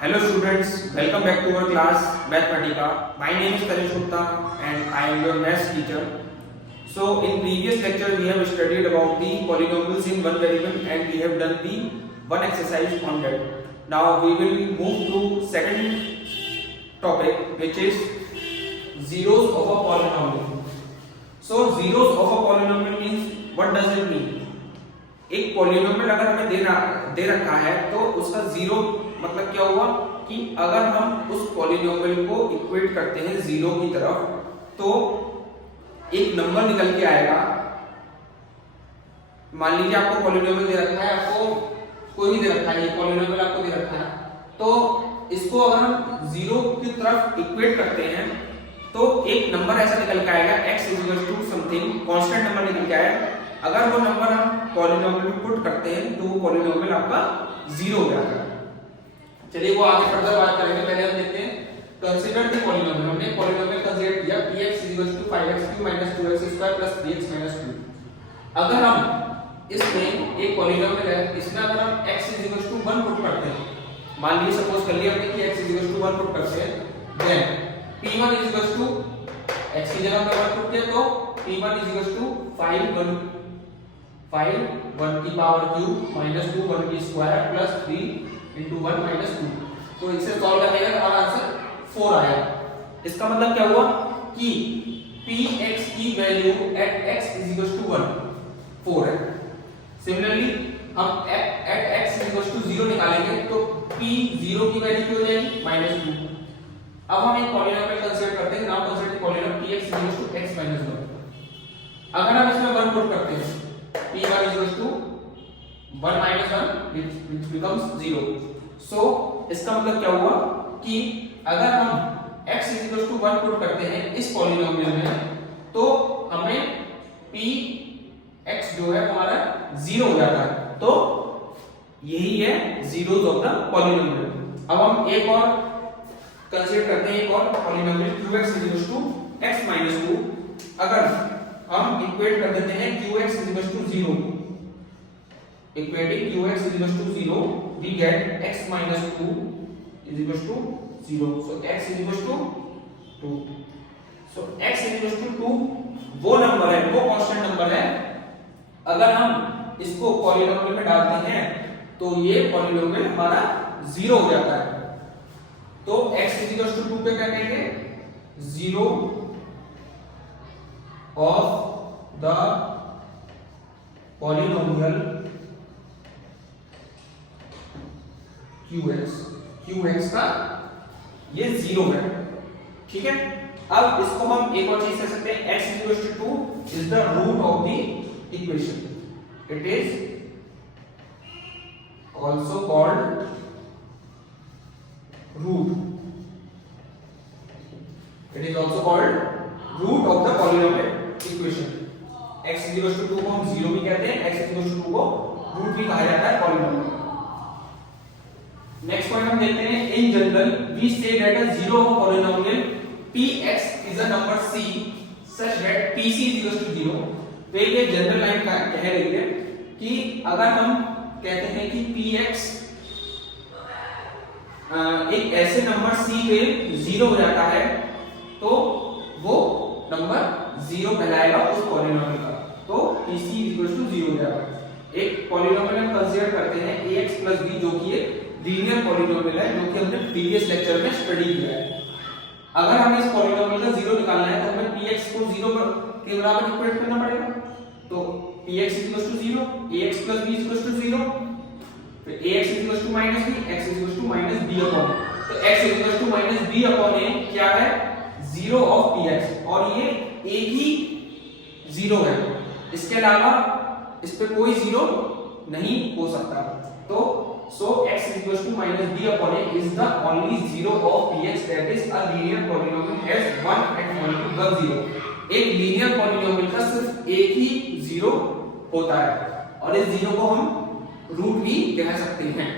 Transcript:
Hello students, welcome back to our class Mathematica. My name is Taresh Gupta and I am your maths teacher. So in previous lecture we have studied about the polynomials in one variable and we have done the one exercise on that. Now we will move to second topic, which is zeros of a polynomial. So zeros of a polynomial means, what does it mean? एक polynomial अगर हमें दे रखा है तो उसका zero मतलब क्या हुआ कि अगर हम उस पॉलिनोमियल को इक्वेट करते हैं जीरो की तरफ तो एक नंबर निकल के आएगा। मान लीजिए आपको पॉलिनोमियल दे रखा है, आपको कोई भी दे रखा है, ये पॉलिनोमियल आपको दे रखा है, तो इसको अगर हम जीरो की तरफ इक्वेट करते हैं तो एक नंबर ऐसा निकल के आएगा x = समथिंग, कांस्टेंट नंबर निकल के आएगा। अगर वो नंबर हम पॉलिनोमियल में पुट करते हैं तो वो पॉलिनोमियल आपका जीरो हो जाता है। चलिए वो आगे फर्दर बात करेंगे। पहले हम देखते हैं कंसीडर द पॉलिनोमियल। हमने पॉलिनोमियल कंसीडर किया px = 5x³ - 2x² + 3x - 2। अगर हम इसमें एक पॉलिनोमियल है, इसमें अगर हम x = 1 पुट करते हैं, मान लीजिए सपोज कर लिया हमने कि x = 1 पुट करते हैं, देन p1 = x की जगह पे 1 पुट किया तो p1 = 5 1 की पावर क्यूब - 2 1 की स्क्वायर प्लस 3 * 1 - 2। तो इसे सॉल्व करने का हमारा आंसर 4 आया। इसका मतलब क्या हुआ कि px की वैल्यू एट x = 1 4 है। सिमिलरली हम एट x = 0 निकालेंगे तो p 0 की वैल्यू क्या हो जाएगी -2। अब हम एक पॉलिनोमियल कंसीडर करते हैं। Now consider polynomial px = x - 1। अगर हम इसमें 1 पुट करते हैं p1 = 1 - 1 which becomes 0। so इसका मतलब क्या हुआ कि अगर हम x = 1 पुट करते हैं इस पॉलिनोमियल में तो हमें px जो है हमारा 0 हो जाता है। तो यही है जीरोस ऑफ द पॉलिनोमियल। अब हम एक और कंसीडर करते हैं, एक और पॉलिनोमियल qx = x - 2। अगर हम इक्वेट कर देते हैं qx = 0, equating qx = 0 we get x - 2 = 0। so x = 2। so x = 2 वो नंबर है, वो कांस्टेंट नंबर है। अगर हम इसको पॉलिनोमियल में डालते हैं तो ये पॉलिनोमियल हमारा 0 हो जाता है। तो x = 2 पे क्या कहेंगे, 0 of the polynomial qx का ये 0 है। ठीक है, अब इसको हम एक और चीज कह सकते हैं, x = 2 is the root of the equation। it is also called root। it is also called root of the polynomial equation। x = 2 को हम 0 भी कहते हैं, x = 2 को रूट भी कहा जाता है पॉलिनोमियल। नेक्स्ट पॉइंट हम देखते हैं, in general we say that a zero of polynomial px is a number c such that pc = 0। तो ये जनरल लाइन कह रही है कि अगर हम कहते हैं कि px एक ऐसे नंबर c पे 0 हो जाता है तो वो नंबर 0 कहलाएगा उस पॉलिनोमियल का। तो pc = 0 हो जाएगा। एक पॉलिनोमियल हम कंसीडर करते हैं ax + b जो कि एक लीनियर पॉलिनोमियल है, जो कि हमने प्रीवियस लेक्चर में स्टडी किया है। अगर हमें इस पॉलिनोमियल का 0 निकालना है तो हमें px को 0 के बराबर इक्वेट करना पड़ेगा। तो px = 0, ax + b = 0, फिर ax = -b, x = -b/a। तो x = -b/a क्या है, 0 of px, और ये एक ही 0 है, इसके अलावा इस पे कोई 0 नहीं हो सकता। तो so x = -b/a is the only 0 of px, that is a linear polynomial has one and only one 0। एक लीनियर पॉलिनोमियल का सिर्फ एक ही 0 होता है और इस 0 को हम रूट भी कह सकते हैं।